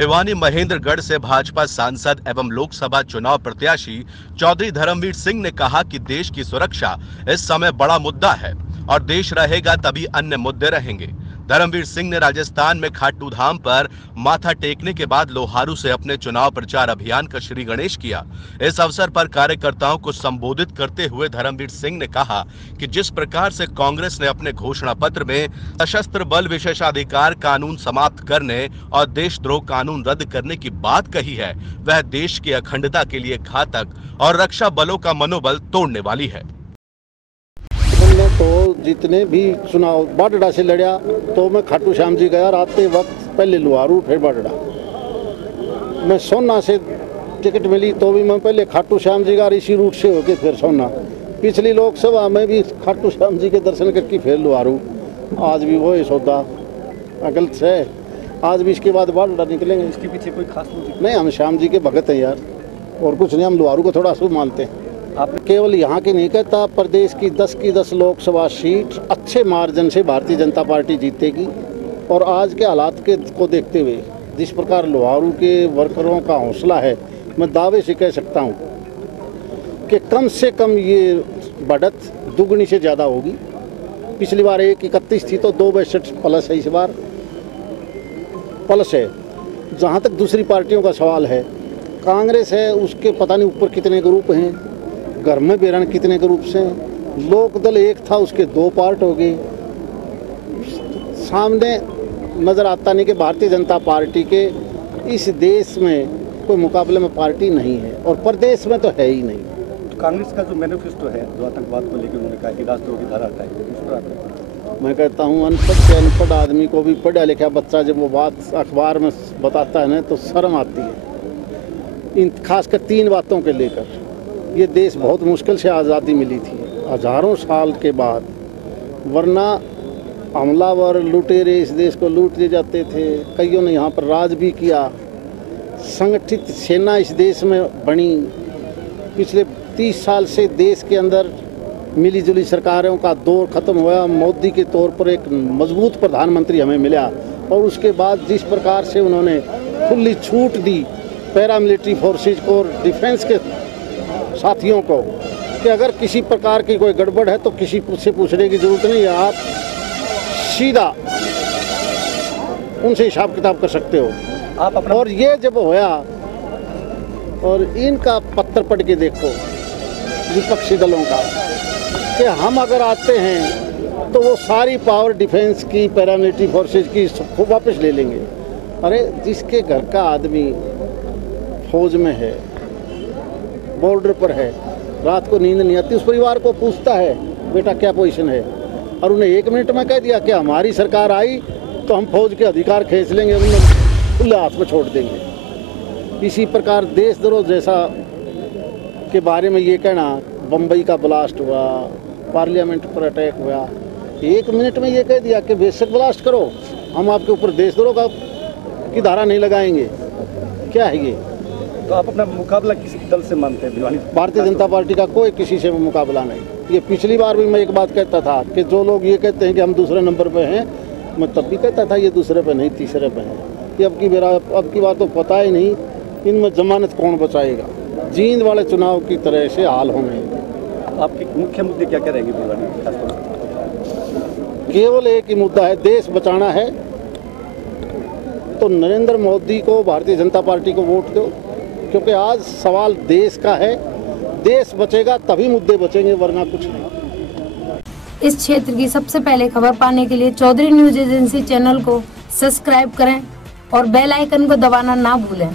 भिवानी महेंद्रगढ़ से भाजपा सांसद एवं लोकसभा चुनाव प्रत्याशी चौधरी धर्मवीर सिंह ने कहा कि देश की सुरक्षा इस समय बड़ा मुद्दा है और देश रहेगा तभी अन्य मुद्दे रहेंगे। धर्मवीर सिंह ने राजस्थान में खाटू धाम पर माथा टेकने के बाद लोहारू से अपने चुनाव प्रचार अभियान का श्री गणेश किया। इस अवसर पर कार्यकर्ताओं को संबोधित करते हुए धर्मवीर सिंह ने कहा कि जिस प्रकार से कांग्रेस ने अपने घोषणा पत्र में सशस्त्र बल विशेषाधिकार कानून समाप्त करने और देशद्रोह कानून रद्द करने की बात कही है, वह देश की अखंडता के लिए घातक और रक्षा बलों का मनोबल तोड़ने वाली है। तो जितने भी चुनाव बाडड़ा से लड़ा तो मैं खाटू श्याम जी गया रात के वक्त, पहले लोहारू फिर बाडड़ा। मैं सोना से टिकट मिली तो भी मैं पहले खाटू श्याम जी का इसी रूट से होके फिर सोना। पिछली लोकसभा में भी खाटू श्याम जी के दर्शन करके फिर लोहारू। आज भी वो सौदा गलत है। आज भी इसके बाद बाडड़ा निकलेंगे। इसके पीछे कोई खास नहीं, हम श्याम जी के भगत हैं यार, और कुछ नहीं। हम लोहारू को थोड़ा शुभ मानते हैं। आप केवल यहाँ की नहीं कहता, प्रदेश की 10 की 10 लोकसभा सीट अच्छे मार्जिन से भारतीय जनता पार्टी जीतेगी। और आज के हालात को देखते हुए जिस प्रकार लोहारू के वर्करों का हौसला है, मैं दावे से कह सकता हूँ कि कम से कम ये बढ़त दुगनी से ज़्यादा होगी। पिछली बार 131 थी तो 262 प्लस है, इस बार प्लस है। जहाँ तक दूसरी पार्टियों का सवाल है, कांग्रेस है उसके पता नहीं ऊपर कितने ग्रुप हैं, घर में बेरन कितने ग्रुप से। लोकदल एक था उसके 2 पार्ट हो गए। सामने नजर आता नहीं कि भारतीय जनता पार्टी के इस देश में कोई मुकाबले में पार्टी नहीं है, और प्रदेश में तो है ही नहीं। तो कांग्रेस का जो मैनिफेस्टो है, जो आतंकवाद को लेकर उन्होंने कहा कि राष्ट्रद्रोह की धारा हटाए, मैं कहता हूँ अनपढ़ से अनपढ़ आदमी को भी पढ़ा लिखा बच्चा जब वो बात अखबार में बताता है ना तो शर्म आती है। इन खासकर 3 बातों के लेकर ये देश बहुत मुश्किल से आज़ादी मिली थी, हजारों साल के बाद। वरना हमलावर लुटेरे इस देश को लूट ले जाते थे। कईयों ने यहाँ पर राज भी किया। संगठित सेना इस देश में बनी। पिछले 30 साल से देश के अंदर मिली जुली सरकारों का दौर ख़त्म हुआ। मोदी के तौर पर एक मजबूत प्रधानमंत्री हमें मिला, और उसके बाद जिस प्रकार से उन्होंने खुली छूट दी पैरामिलिट्री फोर्सेज को और डिफेंस के साथियों को कि अगर किसी प्रकार की कोई गड़बड़ है तो किसी से पूछने की जरूरत नहीं है, आप सीधा उनसे हिसाब किताब कर सकते हो आप अपना। और ये जब होया, और इनका पत्थर पढ़ के देखो विपक्षी दलों का कि हम अगर आते हैं तो वो सारी पावर डिफेंस की पैरामिलिट्री फोर्सेज की वापस ले लेंगे। अरे जिसके घर का आदमी फौज में है, बॉर्डर पर है, रात को नींद नहीं आती, उस परिवार को पूछता है बेटा क्या पोजीशन है, और उन्हें 1 मिनट में कह दिया कि हमारी सरकार आई तो हम फौज के अधिकार खींच लेंगे, उन्हें खुले हाथ में छोड़ देंगे। इसी प्रकार देशद्रोह जैसा के बारे में ये कहना, बम्बई का ब्लास्ट हुआ, पार्लियामेंट पर अटैक हुआ, 1 मिनट में ये कह दिया कि बेशक ब्लास्ट करो, हम आपके ऊपर देशद्रोह की धारा नहीं लगाएंगे। क्या है ये? तो आप अपना मुकाबला किसी दल से मानते हैं? भिवानी भारतीय जनता पार्टी का कोई किसी से मुकाबला नहीं। ये पिछली बार भी मैं एक बात कहता था कि जो लोग ये कहते हैं कि हम दूसरे नंबर पे हैं, मैं तब भी कहता था ये दूसरे पे नहीं तीसरे पे हैं। ये अब की बार तो पता ही नहीं इनमें जमानत कौन बचाएगा। जींद वाले चुनाव की तरह से हाल होंगे। आपके मुख्य मुद्दे क्या क्या रहेंगे भिवानी? केवल एक ही मुद्दा है, देश बचाना है तो नरेंद्र मोदी को, भारतीय जनता पार्टी को वोट दो, क्योंकि आज सवाल देश का है। देश बचेगा तभी मुद्दे बचेंगे, वरना कुछ नहीं। इस क्षेत्र की सबसे पहले खबर पाने के लिए चौधरी न्यूज एजेंसी चैनल को सब्सक्राइब करें और बेल आइकन को दबाना ना भूलें।